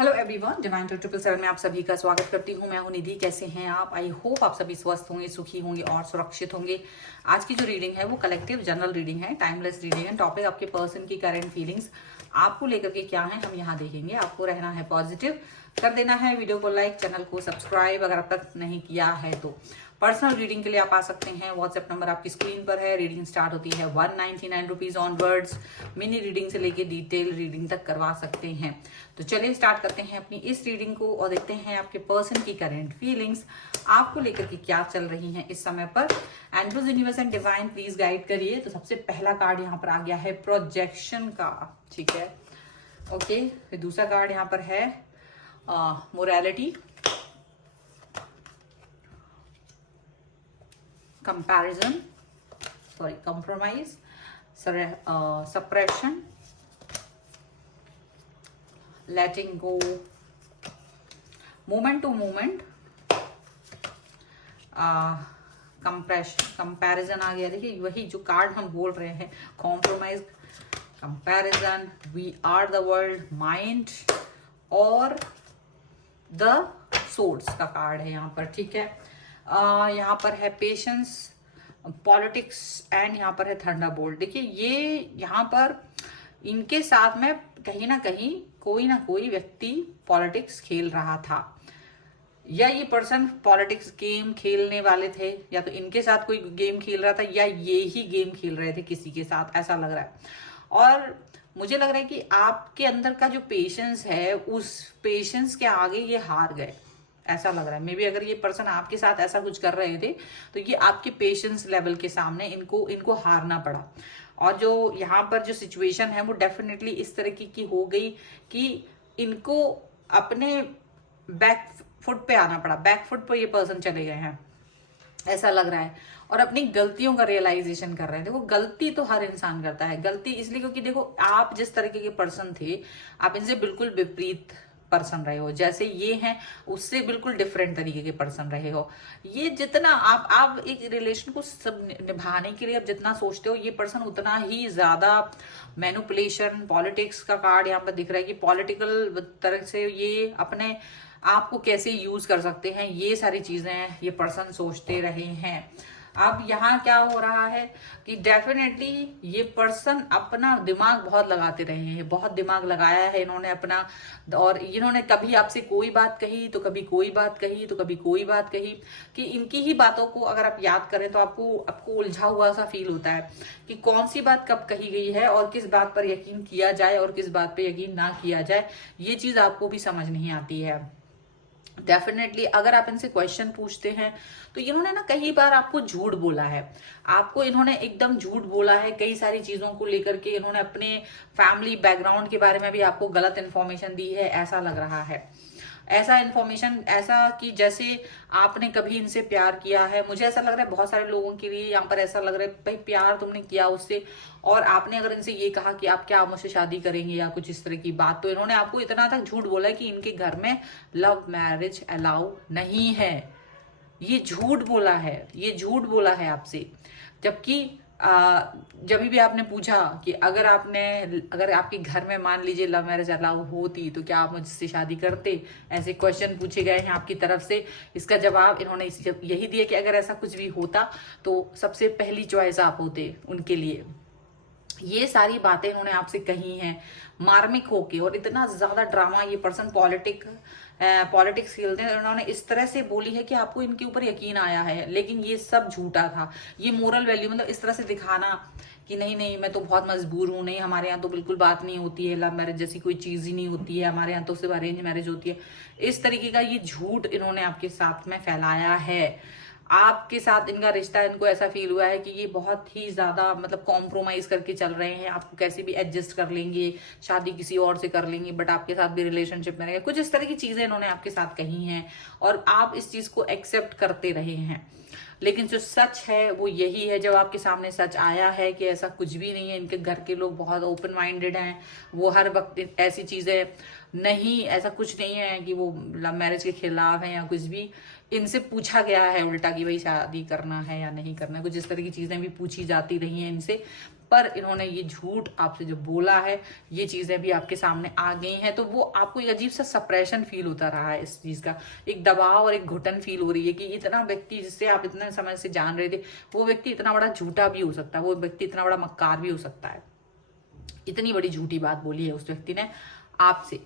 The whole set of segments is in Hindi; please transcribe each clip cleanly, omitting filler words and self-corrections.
हेलो एवरीवन, डिवाइन 777 में आप सभी का स्वागत करती हूँ। मैं हूँ निधि। कैसे हैं आप? आई होप आप सभी स्वस्थ होंगे, सुखी होंगे और सुरक्षित होंगे। आज की जो रीडिंग है वो कलेक्टिव जनरल रीडिंग है, टाइमलेस रीडिंग है। टॉपिक आपके पर्सन की करंट फीलिंग्स आपको लेकर के क्या है हम यहाँ देखेंगे। आपको रहना है पॉजिटिव, कर देना है वीडियो को लाइक, चैनल को सब्सक्राइब अगर अब तक नहीं किया है तो। पर्सनल रीडिंग के लिए आप आ सकते हैं। व्हाट्सएप नंबर आपकी स्क्रीन पर है। रीडिंग स्टार्ट होती है 199 रुपीज ऑनवर्ड्स। मिनी रीडिंग से लेके डिटेल रीडिंग तक करवा सकते हैं। तो चलिए स्टार्ट करते हैं अपनी इस रीडिंग को और देखते हैं आपके पर्सन की करंट फीलिंग्स आपको लेकर के क्या चल रही हैं इस समय पर। Andrews universe and divine please guide करिए। तो सबसे पहला कार्ड यहाँ पर आ गया है प्रोजेक्शन का, ठीक है, ओके। फिर दूसरा कार्ड यहाँ पर है morality, comparison, sorry compromise, suppression, letting go, moment to moment, comparison आ गया। देखिए वही जो कार्ड हम बोल रहे हैं, compromise, comparison, we are the world, mind और द सोर्ड्स का कार्ड है यहाँ पर, ठीक है। यहाँ पर है पेशेंस, पॉलिटिक्स एंड यहाँ पर है थंडरबोल्ट। देखिए ये यहाँ पर इनके साथ में कहीं ना कहीं कोई ना कोई व्यक्ति पॉलिटिक्स खेल रहा था, या ये पर्सन पॉलिटिक्स गेम खेलने वाले थे, या तो इनके साथ कोई गेम खेल रहा था या ये ही गेम खेल रहे थे किसी के साथ, ऐसा लग रहा है। और मुझे लग रहा है कि आपके अंदर का जो पेशेंस है उस पेशेंस के आगे ये हार गए, ऐसा लग रहा है। मे बी अगर ये पर्सन आपके साथ ऐसा कुछ कर रहे थे तो ये आपके पेशेंस लेवल के सामने इनको हारना पड़ा। और जो यहाँ पर जो सिचुएशन है वो डेफिनेटली इस तरह की हो गई कि इनको अपने बैक फुट पे आना पड़ा, बैक फुट पे ये पर्सन चले गए हैं, ऐसा लग रहा है। और अपनी गलतियों का रियलाइजेशन कर रहे हैं। देखो गलती तो हर इंसान करता है, गलती इसलिए क्योंकि देखो आप जिस तरीके के पर्सन थे आप इनसे बिल्कुल विपरीत पर्सन रहे हो। जैसे ये हैं उससे बिल्कुल डिफरेंट तरीके के पर्सन रहे हो। ये जितना आप एक रिलेशन को सब निभाने के लिए आप जितना सोचते हो, ये पर्सन उतना ही ज्यादा मैनिपुलेशन, पॉलिटिक्स का कार्ड यहाँ पर दिख रहा है कि पॉलिटिकल तरह से ये अपने आपको कैसे यूज कर सकते हैं, ये सारी चीजें ये पर्सन सोचते रहे हैं। अब यहाँ क्या हो रहा है कि डेफिनेटली ये पर्सन अपना दिमाग बहुत लगाते रहे हैं, बहुत दिमाग लगाया है इन्होंने अपना। और इन्होंने कभी आपसे कोई बात कही तो कभी कोई बात कही तो कभी कोई बात कही, कि इनकी ही बातों को अगर आप याद करें तो आपको उलझा हुआ सा फील होता है कि कौन सी बात कब कही गई है और किस बात पर यकीन किया जाए और किस बात पर यकीन ना किया जाए, ये चीज आपको भी समझ नहीं आती है। डेफिनेटली अगर आप इनसे क्वेश्चन पूछते हैं तो इन्होंने ना कई बार आपको झूठ बोला है, आपको इन्होंने एकदम झूठ बोला है कई सारी चीजों को लेकर के। इन्होंने अपने फैमिली बैकग्राउंड के बारे में भी आपको गलत इन्फॉर्मेशन दी है, ऐसा लग रहा है। ऐसा इन्फॉर्मेशन ऐसा कि जैसे आपने कभी इनसे प्यार किया है। मुझे ऐसा लग रहा है बहुत सारे लोगों के लिए यहाँ पर ऐसा लग रहा है भाई प्यार तुमने किया उससे, और आपने अगर इनसे ये कहा कि आप क्या मुझसे शादी करेंगे या कुछ इस तरह की बात, तो इन्होंने आपको इतना तक झूठ बोला है कि इनके घर में लव मैरिज अलाउ नहीं है। ये झूठ बोला है, ये झूठ बोला है आपसे। जबकि जब भी आपने पूछा कि अगर आपके घर में मान लीजिए लव मैरिज अलाउ होती तो क्या आप मुझसे शादी करते, ऐसे क्वेश्चन पूछे गए हैं आपकी तरफ से। इसका जवाब इन्होंने यही दिया कि अगर ऐसा कुछ भी होता तो सबसे पहली चॉइस आप होते उनके लिए। ये सारी बातें इन्होंने आपसे कही हैं मार्मिक होके, और इतना ज्यादा ड्रामा ये पर्सन पॉलिटिक्स खेलते हैं। उन्होंने इस तरह से बोली है कि आपको इनके ऊपर यकीन आया है, लेकिन ये सब झूठा था। ये मोरल वैल्यू मतलब इस तरह से दिखाना कि नहीं नहीं मैं तो बहुत मजबूर हूं, नहीं हमारे यहाँ तो बिल्कुल बात नहीं होती है, लव मैरिज जैसी कोई चीज ही नहीं होती है, हमारे यहाँ तो सिर्फ अरेंज मैरिज होती है। इस तरीके का ये झूठ इन्होंने आपके साथ में फैलाया है। आपके साथ इनका रिश्ता, इनको ऐसा फील हुआ है कि ये बहुत ही ज्यादा मतलब कॉम्प्रोमाइज करके चल रहे हैं, आपको कैसे भी एडजस्ट कर लेंगे, शादी किसी और से कर लेंगे बट आपके साथ भी रिलेशनशिप में रहेंगे, कुछ इस तरह की चीजें इन्होंने आपके साथ कही हैं और आप इस चीज को एक्सेप्ट करते रहे हैं। लेकिन जो सच है वो यही है, जब आपके सामने सच आया है कि ऐसा कुछ भी नहीं है, इनके घर के लोग बहुत ओपन माइंडेड हैं, वो हर वक्त ऐसी चीजें नहीं, ऐसा कुछ नहीं है कि वो लव मैरिज के खिलाफ है या कुछ भी। इनसे पूछा गया है उल्टा कि भाई शादी करना है या नहीं करना है, कुछ इस तरह की चीजें भी पूछी जाती रही हैं इनसे, पर इन्होंने ये झूठ आपसे जो बोला है, ये चीजें भी आपके सामने आ गई हैं, तो वो आपको एक अजीब सा सप्रेशन फील होता रहा है, इस चीज का एक दबाव और एक घुटन फील हो रही है कि इतना व्यक्ति जिससे आप इतने समय से जान रहे थे, वो व्यक्ति इतना बड़ा झूठा भी हो सकता है, वो व्यक्ति इतना बड़ा मक्कार भी हो सकता है। इतनी बड़ी झूठी बात बोली है उस व्यक्ति ने आपसे।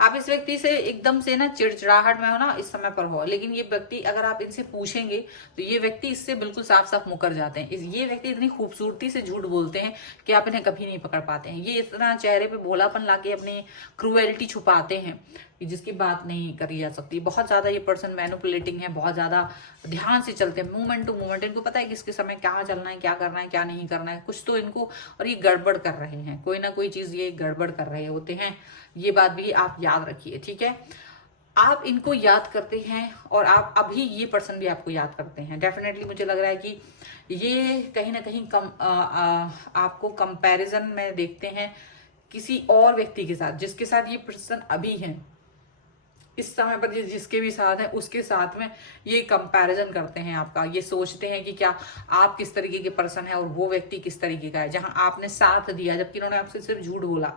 आप इस व्यक्ति से एकदम से ना चिड़चिड़ाहट में हो ना इस समय पर हो, लेकिन ये व्यक्ति अगर आप इनसे पूछेंगे तो ये व्यक्ति इससे बिल्कुल साफ साफ मुकर जाते हैं। ये व्यक्ति इतनी खूबसूरती से झूठ बोलते हैं कि आप इन्हें कभी नहीं पकड़ पाते हैं। ये इतना चेहरे पे भोलापन लाके अपनी क्रूएलिटी छुपाते हैं कि जिसकी बात नहीं करी जा सकती। बहुत ज्यादा ये पर्सन मैनिपुलेटिंग है, बहुत ज्यादा ध्यान से चलते हैं, मूवमेंट टू मूवमेंट। इनको पता है किसके समय क्या चलना है, क्या करना है, क्या नहीं करना है, कुछ तो इनको, और ये गड़बड़ कर रहे हैं, कोई ना कोई चीज ये गड़बड़ कर रहे होते हैं। ये बात भी आप याद रखिए, ठीक है। आप इनको याद करते हैं और आप अभी ये पर्सन भी आपको याद करते हैं। डेफिनेटली मुझे लग रहा है कि ये कहीं ना कहीं आपको कंपैरिजन में देखते हैं किसी और व्यक्ति के साथ, जिसके साथ ये पर्सन अभी हैं, इस समय पर जिसके भी साथ है उसके साथ में ये कंपैरिजन करते हैं आपका। ये सोचते हैं कि क्या आप किस तरीके के पर्सन है और वो व्यक्ति किस तरीके का है। जहां आपने साथ दिया, जबकि इन्होंने आपसे सिर्फ झूठ बोला,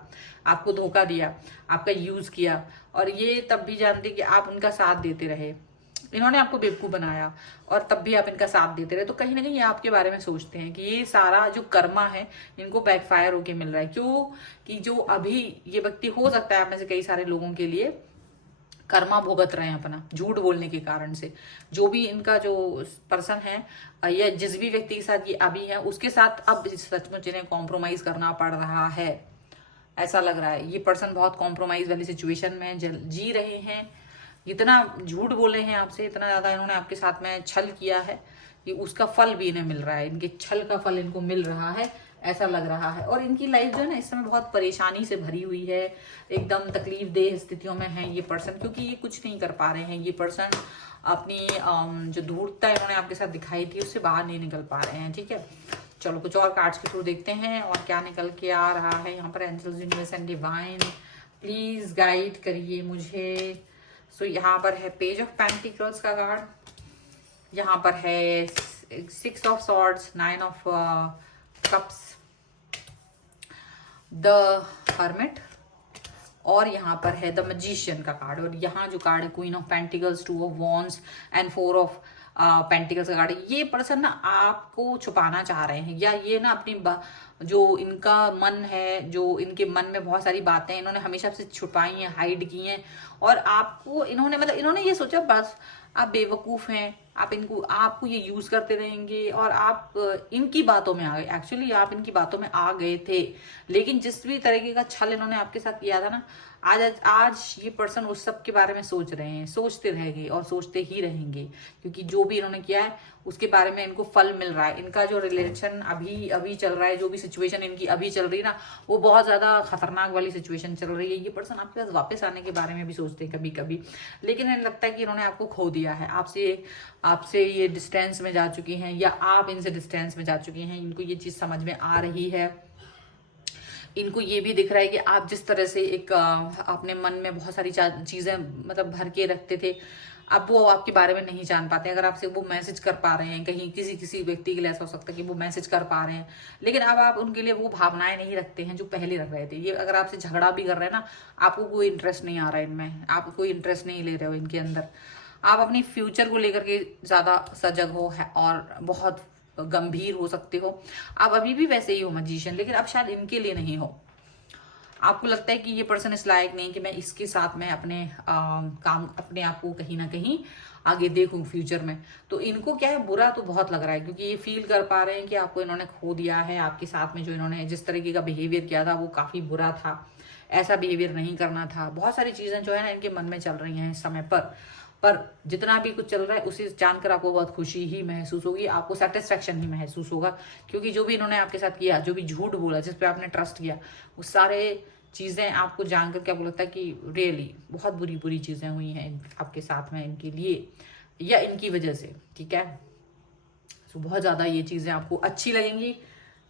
आपको धोखा दिया, आपका यूज किया, और ये तब भी जानते कि आप उनका साथ देते रहे। इन्होंने आपको बेवकूफ बनाया और तब भी आप इनका साथ देते रहे। तो कहीं ना कहीं ये आपके बारे में सोचते हैं कि ये सारा जो कर्मा है इनको बैकफायर होके मिल रहा है। क्यों कि जो अभी ये व्यक्ति, हो सकता है आप में से कई सारे लोगों के लिए कर्मा भुगत रहे हैं अपना झूठ बोलने के कारण से। जो भी इनका जो पर्सन है या जिस भी व्यक्ति के साथ ये अभी है, उसके साथ अब सचमुच इन्हें कॉम्प्रोमाइज करना पड़ रहा है, ऐसा लग रहा है। ये पर्सन बहुत कॉम्प्रोमाइज वाली सिचुएशन में जी रहे हैं। इतना झूठ बोले हैं आपसे, इतना ज्यादा इन्होंने आपके साथ में छल किया है कि उसका फल भी इन्हें मिल रहा है। इनके छल का फल इनको मिल रहा है, ऐसा लग रहा है। और इनकी लाइफ जो है ना इस समय बहुत परेशानी से भरी हुई है, एकदम तकलीफ देह स्थितियों में है ये पर्सन, क्योंकि ये कुछ नहीं कर पा रहे हैं। ये पर्सन अपनी जो धूर्तता इन्होंने आपके साथ दिखाई थी उससे बाहर नहीं निकल पा रहे हैं, ठीक है। चलो कुछ और कार्ड्स के थ्रू देखते हैं और क्या निकल के आ रहा है यहाँ पर। Angels, universe and divine please guide करिए मुझे। सो यहाँ पर है पेज ऑफ पेंटिकल्स का कार्ड, यहाँ पर है 6 of swords, 9 of cups, the hermit, और यहाँ पर है द मैजिशियन का कार्ड। और यहाँ जो कार्ड है queen of pentacles, 2 of wands and 4 of pentacles का कार्ड है। ये पर्सन ना आपको छुपाना चाह रहे हैं, या ये ना अपनी जो इनका मन है, जो इनके मन में बहुत सारी बातें इन्होंने हमेशा से छुपाई हैं, हाइड की हैं, और आपको इन्होंने इन्होंने ये सोचा बस आप बेवकूफ हैं, आपको ये यूज करते रहेंगे और आप इनकी बातों में आ गए। एक्चुअली आप इनकी बातों में आ गए थे, लेकिन जिस भी तरीके का छल इन्होंने आपके साथ किया था ना, आज ये पर्सन उस सब के बारे में सोच रहे हैं, सोचते रहेंगे और सोचते ही रहेंगे, क्योंकि जो भी इन्होंने किया है उसके बारे में इनको फल मिल रहा है। इनका जो रिलेशन अभी चल रहा है, जो भी सिचुएशन इनकी अभी चल रही है ना, वो बहुत ज्यादा खतरनाक वाली सिचुएशन चल रही है। ये पर्सन आपके पास वापस आने के बारे में भी सोचते हैं कभी कभी, लेकिन इन्हें लगता है कि इन्होंने आपको खो दिया है। आपसे ये डिस्टेंस में जा चुकी हैं, या आप इनसे डिस्टेंस में जा चुकी हैं। इनको ये चीज समझ में आ रही है। इनको ये भी दिख रहा है कि आप जिस तरह से एक अपने मन में बहुत सारी चीजें भर के रखते थे, अब वो आपके बारे में नहीं जान पाते। अगर आपसे वो मैसेज कर पा रहे हैं, कहीं किसी व्यक्ति के लिए ऐसा हो सकता है कि वो मैसेज कर पा रहे हैं, लेकिन अब आप उनके लिए वो भावनाएं नहीं रखते हैं जो पहले रख रहे थे। ये अगर आपसे झगड़ा भी कर रहे हैं ना, आपको कोई इंटरेस्ट नहीं आ रहा है इनमें, आप कोई इंटरेस्ट नहीं ले रहे हो इनके अंदर। आप अपनी फ्यूचर को लेकर के ज्यादा सजग हो है और बहुत गंभीर हो सकते हो। आप अभी भी वैसे ही हो मैजिशियन, लेकिन अब शायद इनके लिए नहीं हो। आपको लगता है कि ये पर्सन इस लायक नहीं कि मैं इसके साथ में अपने अपने आप को कहीं ना कहीं आगे देखूं फ्यूचर में। तो इनको क्या है, बुरा तो बहुत लग रहा है, क्योंकि ये फील कर पा रहे हैं कि आपको इन्होंने खो दिया है। आपके साथ में जो इन्होंने जिस तरीके का बिहेवियर किया था वो काफी बुरा था, ऐसा बिहेवियर नहीं करना था। बहुत सारी चीजें जो है ना इनके मन में चल रही हैं इस समय पर जितना भी कुछ चल रहा है उसे जानकर आपको बहुत खुशी ही महसूस होगी, आपको सेटिस्फेक्शन ही महसूस होगा, क्योंकि जो भी इन्होंने आपके साथ किया, जो भी झूठ बोला, जिस पे आपने ट्रस्ट किया, वो सारे चीजें आपको जानकर क्या लगता है कि रियली बहुत बुरी चीजें हुई हैं आपके साथ में, इनके लिए या इनकी वजह से, ठीक है। तो बहुत ज्यादा ये चीजें आपको अच्छी लगेंगी,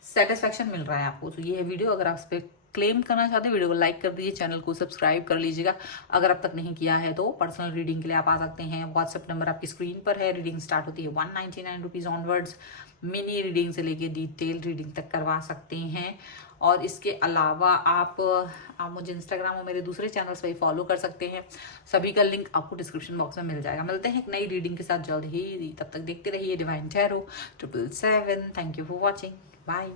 सेटिस्फेक्शन मिल रहा है आपको। तो ये है वीडियो। अगर आप इस पर क्लेम करना चाहते हैं वीडियो को लाइक कर दीजिए, चैनल को सब्सक्राइब कर लीजिएगा। अगर अब तक नहीं किया है तो पर्सनल रीडिंग के लिए आप आ सकते हैं। व्हाट्सएप नंबर आपकी स्क्रीन पर है। रीडिंग स्टार्ट होती है 199 रुपीज़ ऑनवर्ड्स। मिनी रीडिंग से लेके डिटेल रीडिंग तक करवा सकते हैं। और इसके अलावा आप मुझे इंस्टाग्राम और मेरे दूसरे चैनल्स पर फॉलो कर सकते हैं। सभी का लिंक आपको डिस्क्रिप्शन बॉक्स में मिल जाएगा। मिलते हैं एक नई रीडिंग के साथ जल्द ही। तब तक देखते रहिए divine tarot 777। Thank you for watching. Bye.